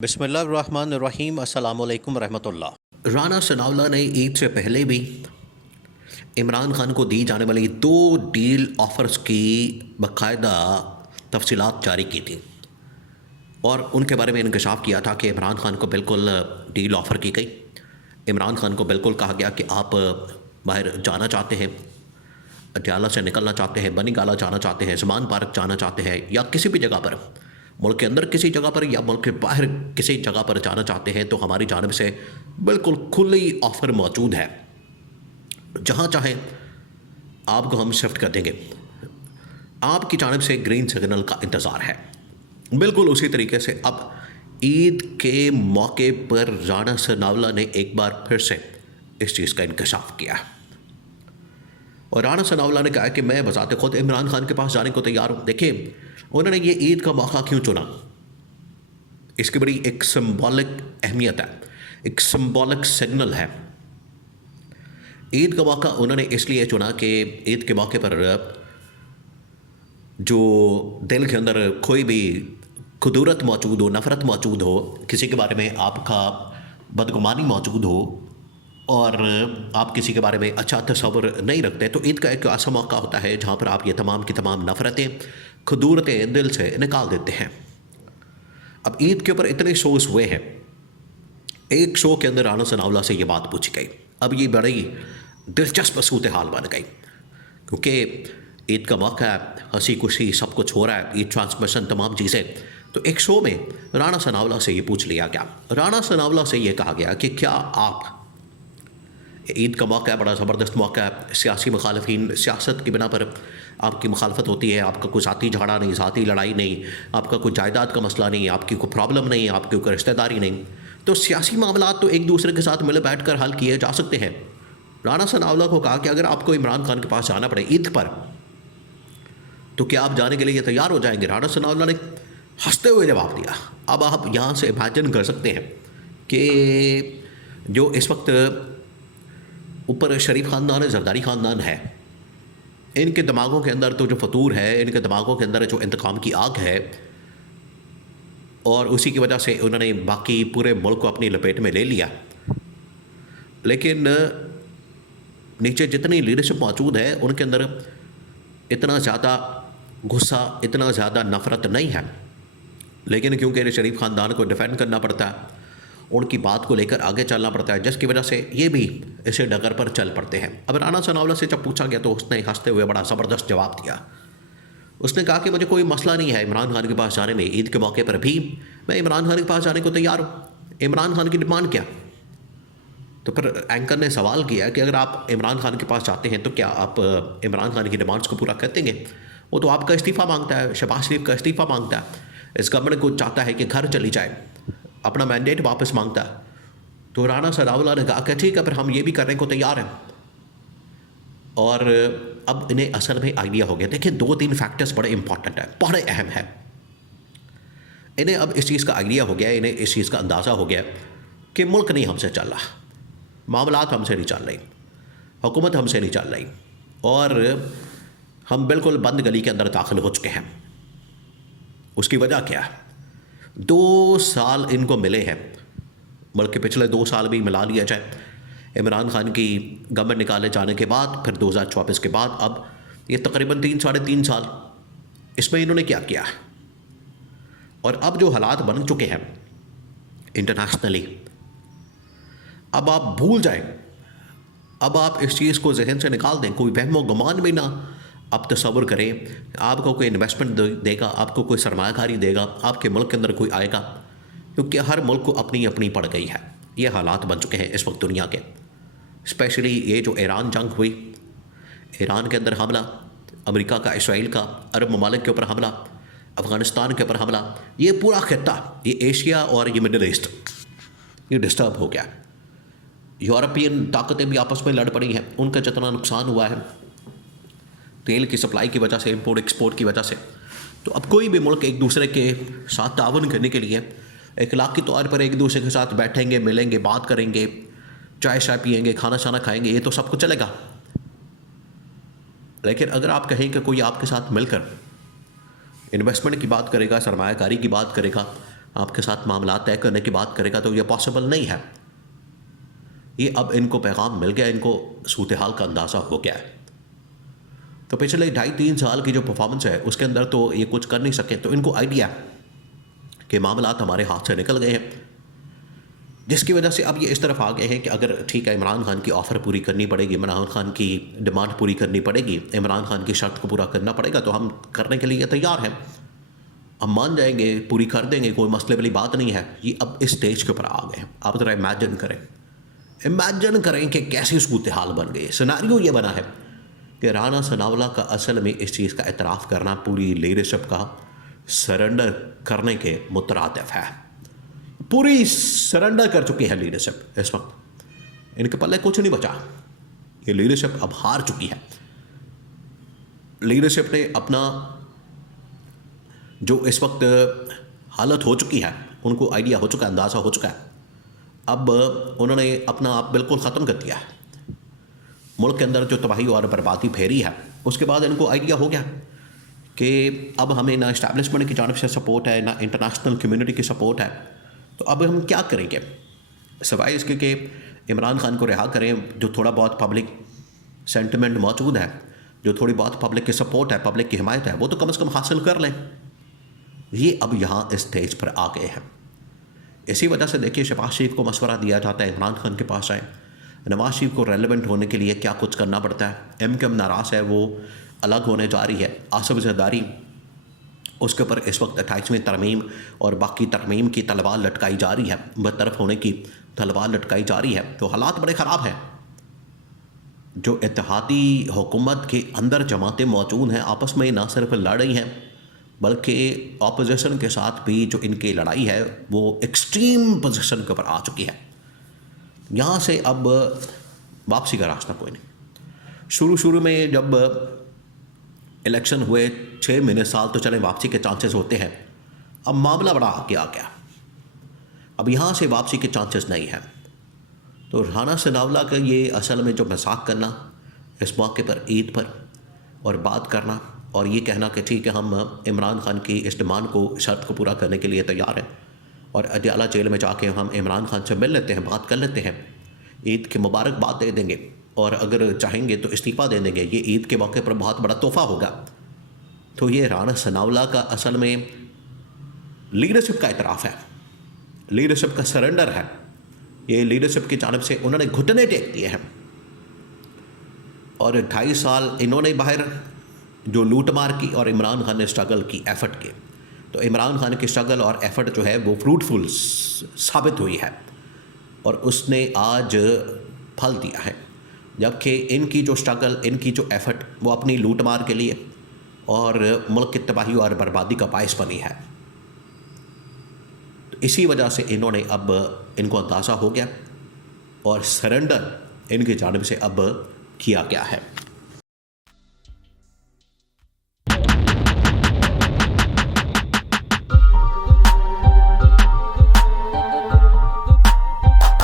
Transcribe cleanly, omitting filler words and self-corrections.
बिस्मिल्लाहिर्रहमानिर्रहीम अस्सलामु अलैकुम रहमतुल्लाह। राना सनाउल्लाह ने ईद से पहले भी इमरान खान को दी जाने वाली 2 डील ऑफ़र्स की बाकायदा तफसीलात जारी की थी और उनके बारे में इंकशाफ किया था कि इमरान खान को बिल्कुल डील ऑफ़र की गई। इमरान खान को बिल्कुल कहा गया कि आप बाहर जाना चाहते हैं, अडयाला से निकलना चाहते हैं, बनी गाला जाना चाहते हैं, ज़मान पार्क जाना चाहते हैं या किसी भी जगह पर, मुल्क के अंदर किसी जगह पर या मुल्क के बाहर किसी जगह पर जाना चाहते हैं तो हमारी जानिब से बिल्कुल खुली ऑफ़र मौजूद है। जहाँ चाहें आपको हम शिफ्ट कर देंगे। आपकी जानिब से ग्रीन सिग्नल का इंतज़ार है। बिल्कुल उसी तरीके से अब ईद के मौके पर राना सनाउल्लाह ने एक बार फिर से इस चीज़ का इंकशाफ किया और राना सनाउल्लाह ने कहा कि मैं बज़ाते खुद इमरान खान के पास जाने को तैयार हूँ। देखिए, उन्होंने ये ईद का मौका क्यों चुना, इसकी बड़ी एक सिंबॉलिक अहमियत है, एक सिंबॉलिक सिग्नल है। ईद का मौका उन्होंने इसलिए चुना कि ईद के मौके पर जो दिल के अंदर कोई भी खुदूरत मौजूद हो, नफ़रत मौजूद हो, किसी के बारे में आपका बदगुमानी मौजूद हो और आप किसी के बारे में अच्छा तस्वुर नहीं रखते, तो ईद का एक ऐसा मौका होता है जहाँ पर आप ये तमाम की तमाम नफ़रतें, खुदूरतें दिल से निकाल देते हैं। अब ईद के ऊपर इतने शोज़ हुए हैं, एक शो के अंदर राना सनाउल्लाह से ये बात पूछी गई। अब ये बड़ी दिलचस्प सूरत हाल बन गई क्योंकि ईद का मौका है, हंसी खुशी सब कुछ हो रहा है, ईद ट्रांसमिशन तमाम चीज़ें। तो एक शो में राना सनाउल्लाह से ये पूछ लिया गया, राना सनाउल्लाह से ये कहा गया कि क्या आप, ईद का मौका है, बड़ा ज़बरदस्त मौका है, सियासी मुखालफिन सियासत की बिना पर आपकी मुखालफत होती है, आपका कोई ज़ाती झगड़ा नहीं, ज़ाती लड़ाई नहीं, आपका कोई जायदाद का मसला नहीं, आपकी कोई प्रॉब्लम नहीं, आपकी कोई रिश्तेदारी नहीं, तो सियासी मामला तो एक दूसरे के साथ मिल बैठ कर हल किए जा सकते हैं। राना सनाउल्लाह को कहा कि अगर आपको इमरान खान के पास जाना पड़े ईद पर तो क्या आप जाने के लिए तैयार हो जाएंगे? राना सनाउल्लाह ने हंसते हुए जवाब दिया। अब आप यहाँ से इमेजिन कर सकते हैं कि जो इस वक्त ऊपर शरीफ ख़ानदान है, जरदारी ख़ानदान है, इनके दिमागों के अंदर तो जो फतूर है, इनके दिमागों के अंदर जो इंतकाम की आग है और उसी की वजह से उन्होंने बाकी पूरे मुल्क को अपनी लपेट में ले लिया। लेकिन नीचे जितनी लीडरशिप मौजूद है उनके अंदर इतना ज़्यादा गुस्सा, इतना ज़्यादा नफ़रत नहीं है, लेकिन क्योंकि शरीफ ख़ानदान को डिफेंड करना पड़ता है, उनकी बात को लेकर आगे चलना पड़ता है, जिसकी वजह से ये भी इसे डगर पर चल पड़ते हैं। अब राना सनाउल्लाह से जब पूछा गया तो उसने हंसते हुए बड़ा ज़बरदस्त जवाब दिया। उसने कहा कि मुझे कोई मसला नहीं है इमरान खान के पास जाने में, ईद के मौके पर भी मैं इमरान खान के पास जाने को तैयार हूँ। इमरान खान की डिमांड क्या? तो फिर एंकर ने सवाल किया कि अगर आप इमरान खान के पास जाते हैं तो क्या आप इमरान खान की डिमांड्स को पूरा कर देंगे? वो तो आपका इस्तीफ़ा मांगता है, शहबाज शरीफ का इस्तीफ़ा मांगता है, इस गवर्नमेंट को चाहता है कि घर चली जाए, अपना मैंडेट वापस मांगता है। तो राना सनाउल्लाह ने कहा कि ठीक है, फिर हम ये भी करने को तैयार हैं। और अब इन्हें असल में आइडिया हो गया। देखिए, 2-3 फैक्टर्स बड़े इंपॉर्टेंट हैं, बड़े अहम हैं। इन्हें अब इस चीज़ का आइडिया हो गया, इन्हें इस चीज़ का अंदाज़ा हो गया कि मुल्क नहीं हमसे चल रहा, मामलात हमसे नहीं चल रही, हुकूमत हमसे नहीं चल रही और हम बिल्कुल बंद गली के अंदर दाखिल हो चुके हैं। उसकी वजह क्या है? 2 साल इनको मिले हैं, बल्कि पिछले 2 साल भी मिला लिया जाए, इमरान खान की गवर्नमेंट निकाले जाने के बाद, फिर 2024 के बाद, अब ये तकरीबन 3-3.5 साल, इसमें इन्होंने क्या किया? और अब जो हालात बन चुके हैं इंटरनेशनली, अब आप भूल जाएं, अब आप इस चीज़ को जहन से निकाल दें, कोई वहमो गुमान भी ना आप तस्वुर करें आपको कोई इन्वेस्टमेंट देगा, आपको कोई सरमायाकारी देगा, आपके मुल्क के अंदर कोई आएगा, क्योंकि हर मुल्क को अपनी अपनी पड़ गई है। ये हालात बन चुके हैं इस वक्त दुनिया के। स्पेशली ये जो ईरान जंग हुई, ईरान के अंदर हमला, अमेरिका का, इसराइल का, अरब ममालिक के ऊपर हमला, अफ़गानिस्तान के ऊपर हमला, ये पूरा खित्ता, ये एशिया और ये मिडल ईस्ट, ये डिस्टर्ब हो गया। यूरोपियन ताकतें भी आपस में लड़ पड़ी हैं, उनका जितना नुकसान हुआ है तेल की सप्लाई की वजह से, इंपोर्ट एक्सपोर्ट की वजह से, तो अब कोई भी मुल्क एक दूसरे के साथ ताउन करने के लिए इखलाकी तौर पर एक दूसरे के साथ बैठेंगे, मिलेंगे, बात करेंगे, चाय शाय पिएंगे, खाना शाना खाएंगे, ये तो सब कुछ चलेगा। लेकिन अगर आप कहें कि कोई आपके साथ मिलकर इन्वेस्टमेंट की बात करेगा, सरमायाकारी की बात करेगा, आपके साथ मामला तय करने की बात करेगा, तो ये पॉसिबल नहीं है। ये अब इनको पैगाम मिल गया, इनको सूरत हाल का अंदाज़ा हो गया है। तो पिछले 2.5-3 साल की जो परफॉर्मेंस है उसके अंदर तो ये कुछ कर नहीं सके, तो इनको आइडिया कि मामला हमारे हाथ से निकल गए हैं, जिसकी वजह से अब ये इस तरफ आ गए हैं कि अगर ठीक है इमरान खान की ऑफ़र पूरी करनी पड़ेगी, इमरान खान की डिमांड पूरी करनी पड़ेगी, इमरान खान की शर्त को पूरा करना पड़ेगा, तो हम करने के लिए तैयार हैं, हम मान जाएंगे, पूरी कर देंगे, कोई मसले वाली बात नहीं है। ये अब इस स्टेज के ऊपर आ गए हैं। आप ज़रा इमेजिन करें कि कैसी सूरत हाल बन गई। सिनेरियो ये बना है कि राणा सनावला का असल में इस चीज़ का एतराफ़ करना पूरी लीडरशिप का सरेंडर करने के मुतरादिफ है। पूरी सरेंडर कर चुकी है लीडरशिप इस वक्त, इनके पल्ले कुछ नहीं बचा। ये लीडरशिप अब हार चुकी है। लीडरशिप ने अपना जो इस वक्त हालत हो चुकी है, उनको आइडिया हो चुका है, अंदाज़ा हो चुका है। अब उन्होंने अपना आप बिल्कुल ख़त्म कर दिया है। मुल्क के अंदर जो तबाही और बर्बादी फेरी है, उसके बाद इनको आइडिया हो गया कि अब हमें ना इस्टेब्लिशमेंट की जानिब से सपोर्ट है, ना इंटरनेशनल कम्युनिटी की सपोर्ट है, तो अब हम क्या करेंगे सिवाय इसके कि इमरान खान को रिहा करें। जो थोड़ा बहुत पब्लिक सेंटिमेंट मौजूद है, जो थोड़ी बहुत पब्लिक की सपोर्ट है, पब्लिक की हिमायत है, वो तो कम से कम हासिल कर लें। ये अब यहाँ इस स्टेज पर आ गए हैं। इसी वजह से देखिए शहबाज शरीफ को मशवरा दिया जाता है इमरान खान के पास आए। नवाज शरीफ को रेलेवेंट होने के लिए क्या कुछ करना पड़ता है। MKM नाराज़ है, वो अलग होने जा रही है। आसिफ ज़रदारी, उसके ऊपर इस वक्त 28वीं तरमीम और बाकी तरमीम की तलवार लटकाई जा रही है, बरतरफ होने की तलवार लटकाई जा रही है। तो हालात बड़े ख़राब हैं। जो इत्तेहादी हुकूमत के अंदर जमातें मौजूद हैं, आपस में ना सिर्फ लड़ रही हैं, बल्कि ऑपोजिशन के साथ भी जो इनकी लड़ाई है वो एक्सट्रीम पोजीशन के ऊपर आ चुकी है। यहाँ से अब वापसी का रास्ता कोई नहीं। शुरू में जब इलेक्शन हुए 6 महीने साल तो चले वापसी के चांसेस होते हैं। अब मामला बड़ा आगे आ गया, अब यहाँ से वापसी के चांसेस नहीं हैं। तो राणा सनावला का ये असल में जो मजाक करना इस मौके पर, ईद पर, और बात करना और ये कहना कि ठीक है हम इमरान खान की इस डिमांड को, शर्त को पूरा करने के लिए तैयार हैं और अडयाला जेल में जाके हम इमरान खान से मिल लेते हैं, बात कर लेते हैं, ईद की मुबारकबाद दे देंगे और अगर चाहेंगे तो इस्तीफ़ा दे देंगे, ये ईद के मौके पर बहुत बड़ा तोहफ़ा होगा। तो ये राणा सनावला का असल में लीडरशिप का इतराफ़ है, लीडरशिप का सरेंडर है। ये लीडरशिप की जानिब से उन्होंने घुटने टेक दिए हैं और 2.5 साल इन्होंने बाहर जो लूट मार की और इमरान खान ने स्ट्रगल की, एफ़र्ट के, तो इमरान खान की स्ट्रगल और एफ़र्ट जो है वो फ्रूटफुल साबित हुई है और उसने आज फल दिया है। जबकि इनकी जो स्ट्रगल, इनकी जो एफ़र्ट वो अपनी लूट मार के लिए और मुल्क की तबाही और बर्बादी का बायस बनी है। तो इसी वजह से इन्होंने अब इनको अंदाज़ा हो गया और सरेंडर इनकी जानिब से अब किया गया है।